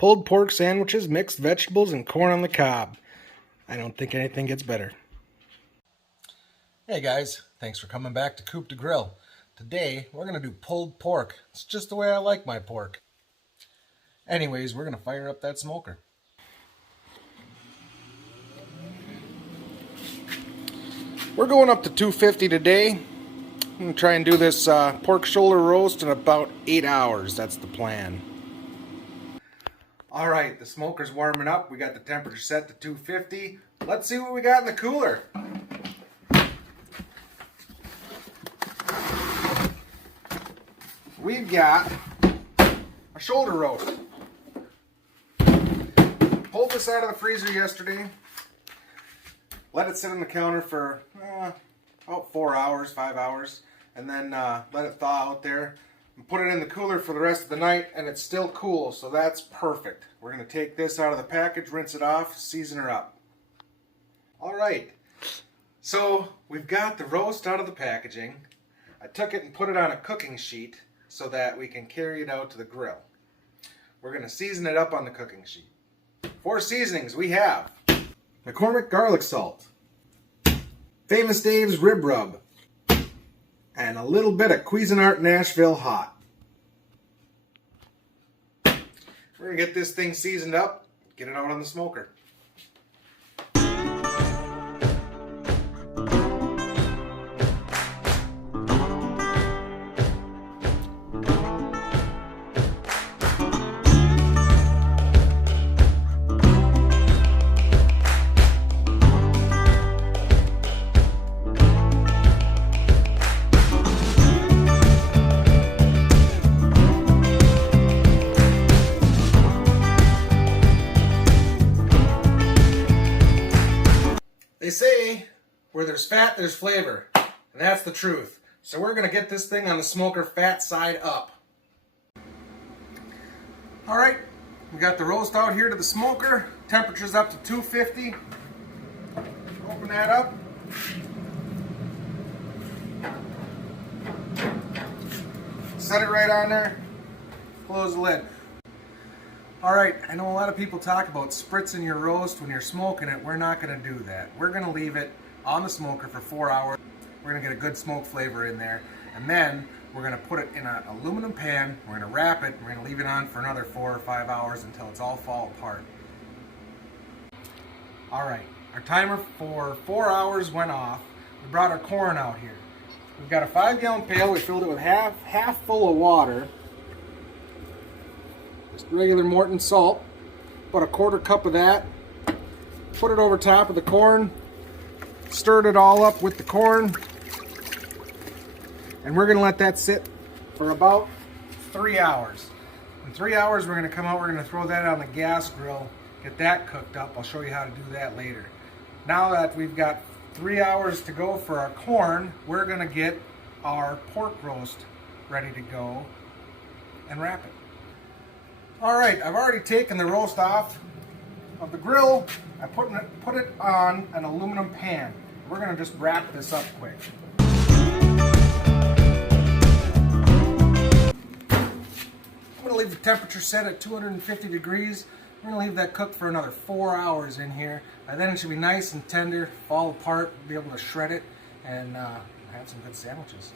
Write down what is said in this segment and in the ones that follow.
Pulled pork sandwiches, mixed vegetables, and corn on the cob. I don't think anything gets better. Hey guys, thanks for coming back to Coop to Grill. Today, we're going to do pulled pork. It's just the way I like my pork. Anyways, we're going to fire up that smoker. We're going up to 250 today. I'm going to try and do this pork shoulder roast in about 8 hours. That's the plan. Alright, the smoker's warming up. We got the temperature set to 250. Let's see what we got in the cooler. We've got a shoulder roast. Pulled this out of the freezer yesterday. Let it sit on the counter for about 4 hours, 5 hours. And then let it thaw out there. And put it in the cooler for the rest of the night, and it's still cool, so that's perfect. We're going to take this out of the package, rinse it off, season her up. Alright, so we've got the roast out of the packaging. I took it and put it on a cooking sheet so that we can carry it out to the grill. We're going to season it up on the cooking sheet. For seasonings, we have McCormick garlic salt, Famous Dave's rib rub, and a little bit of Cuisinart Nashville hot. We're going to get this thing seasoned up, get it out on the smoker. They say, where there's fat, there's flavor. And that's the truth. So we're going to get this thing on the smoker fat side up. Alright, we got the roast out here to the smoker. Temperature's up to 250. Open that up. Set it right on there. Close the lid. Alright, I know a lot of people talk about spritzing your roast when you're smoking it. We're not going to do that. We're going to leave it on the smoker for 4 hours. We're going to get a good smoke flavor in there. And then we're going to put it in an aluminum pan. We're going to wrap it. We're going to leave it on for another 4 or 5 hours until it's all fall apart. Alright, our timer for 4 hours went off. We brought our corn out here. We've got a 5-gallon pail. We filled it with half full of water. Regular Morton salt, about a 1/4 cup of that. Put it over top of the corn, stirred it all up with the corn, and we're going to let that sit for about 3 hours. In 3 hours we're going to come out, we're going to throw that on the gas grill, get that cooked up. I'll show you how to do that later. Now that we've got 3 hours to go for our corn, we're going to get our pork roast ready to go and wrap it. Alright, I've already taken the roast off of the grill. I put it on an aluminum pan. We're going to just wrap this up quick. I'm going to leave the temperature set at 250 degrees. We're going to leave that cooked for another 4 hours in here. And then it should be nice and tender, fall apart, be able to shred it, and have some good sandwiches.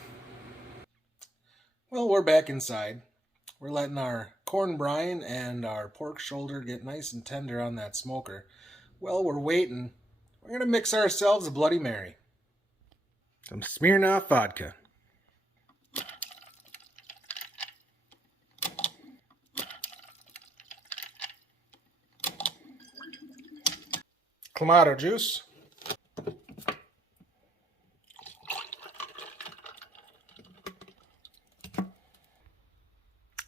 Well, we're back inside. We're letting our corn brine and our pork shoulder get nice and tender on that smoker. While we're waiting, we're going to mix ourselves a Bloody Mary. Some Smirnoff vodka. Clamato juice.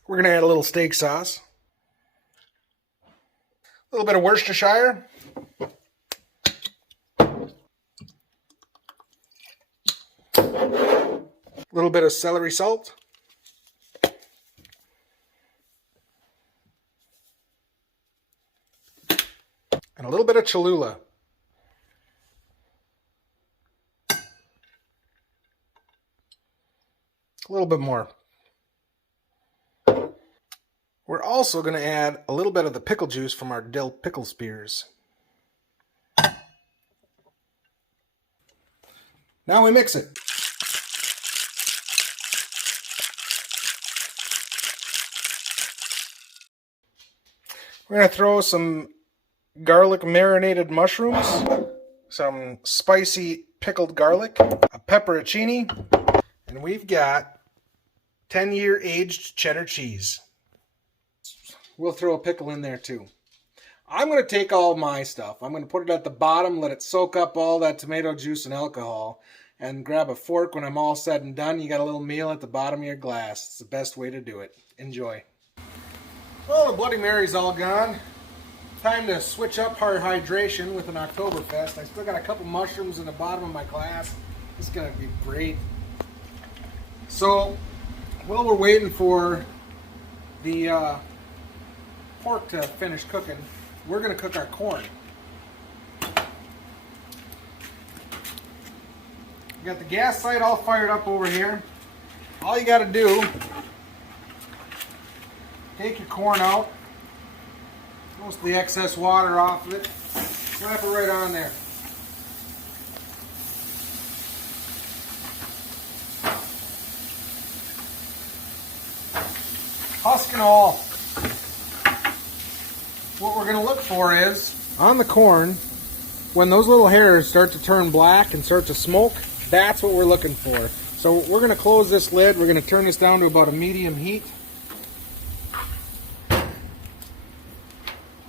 We're going to add a little steak sauce, a little bit of Worcestershire, a little bit of celery salt, and a little bit of Cholula. A little bit more. We're also going to add a little bit of the pickle juice from our dill pickle spears. Now we mix it. We're going to throw some garlic marinated mushrooms, some spicy pickled garlic, a pepperoncini, and we've got 10-year aged cheddar cheese. We'll throw a pickle in there too. I'm going to take all my stuff. I'm going to put it at the bottom, let it soak up all that tomato juice and alcohol, and grab a fork when I'm all said and done. You got a little meal at the bottom of your glass. It's the best way to do it. Enjoy. Well, the Bloody Mary's all gone. Time to switch up our hydration with an Oktoberfest. I still got a couple mushrooms in the bottom of my glass. This is going to be great. So, while we're waiting for the pork to finish cooking, we're going to cook our corn. We got the gas light all fired up over here. All you got to do, take your corn out, most of the excess water off of it, slap it right on there. Husk and all. What we're going to look for is, on the corn, when those little hairs start to turn black and start to smoke, that's what we're looking for. So we're going to close this lid. We're going to turn this down to about a medium heat.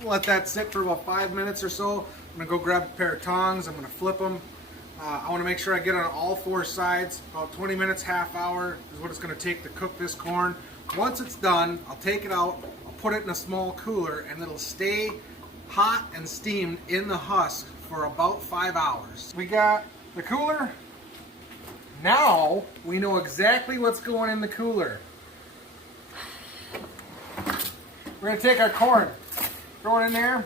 Let that sit for about 5 minutes or so. I'm going to go grab a pair of tongs. I'm going to flip them. I want to make sure I get on all four sides. About 20 minutes, half hour is what it's going to take to cook this corn. Once it's done, I'll take it out, I'll put it in a small cooler, and it'll stay hot and steamed in the husk for about 5 hours. We got the cooler. Now we know exactly what's going in the cooler. We're going to take our corn, throw it in there,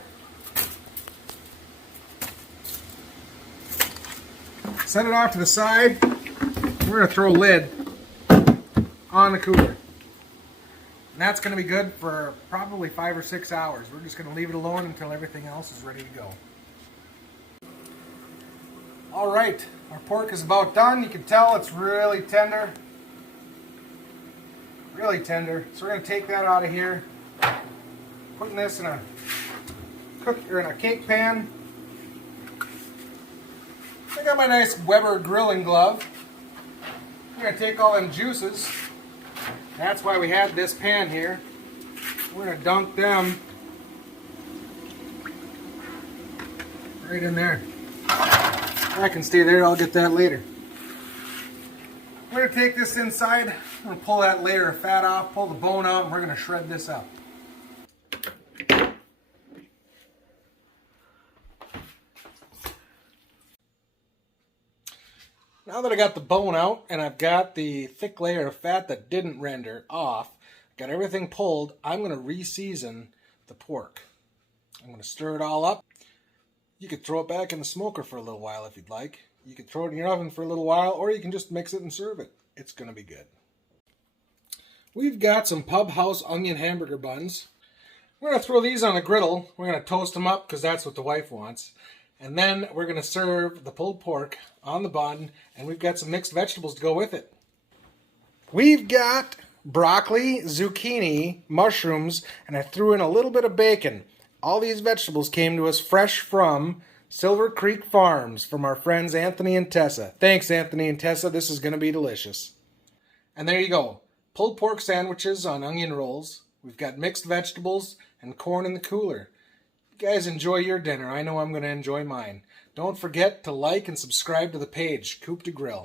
set it off to the side. We're going to throw a lid on the cooler. And that's going to be good for probably 5 or 6 hours. We're just going to leave it alone until everything else is ready to go. Alright, our pork is about done. You can tell it's really tender. Really tender. So we're going to take that out of here. Putting this in a cake pan. I got my nice Weber grilling glove. We're going to take all them juices. That's why we had this pan here. We're going to dunk them right in there. I can stay there, I'll get that later. We're going to take this inside. I'm going to pull that layer of fat off, pull the bone out, and we're going to shred this up. Now that I got the bone out and I've got the thick layer of fat that didn't render off, got everything pulled, I'm going to re-season the pork. I'm going to stir it all up. You could throw it back in the smoker for a little while if you'd like. You could throw it in your oven for a little while, or you can just mix it and serve it. It's going to be good. We've got some Pub House onion hamburger buns. We're going to throw these on a griddle. We're going to toast them up because that's what the wife wants. And then we're going to serve the pulled pork on the bun, and we've got some mixed vegetables to go with it. We've got broccoli, zucchini, mushrooms, and I threw in a little bit of bacon. All these vegetables came to us fresh from Silver Creek Farms from our friends Anthony and Tessa. Thanks, Anthony and Tessa. This is going to be delicious. And there you go. Pulled pork sandwiches on onion rolls. We've got mixed vegetables and corn in the cooler. You guys enjoy your dinner. I know I'm going to enjoy mine. Don't forget to like and subscribe to the page, Coop to Grill.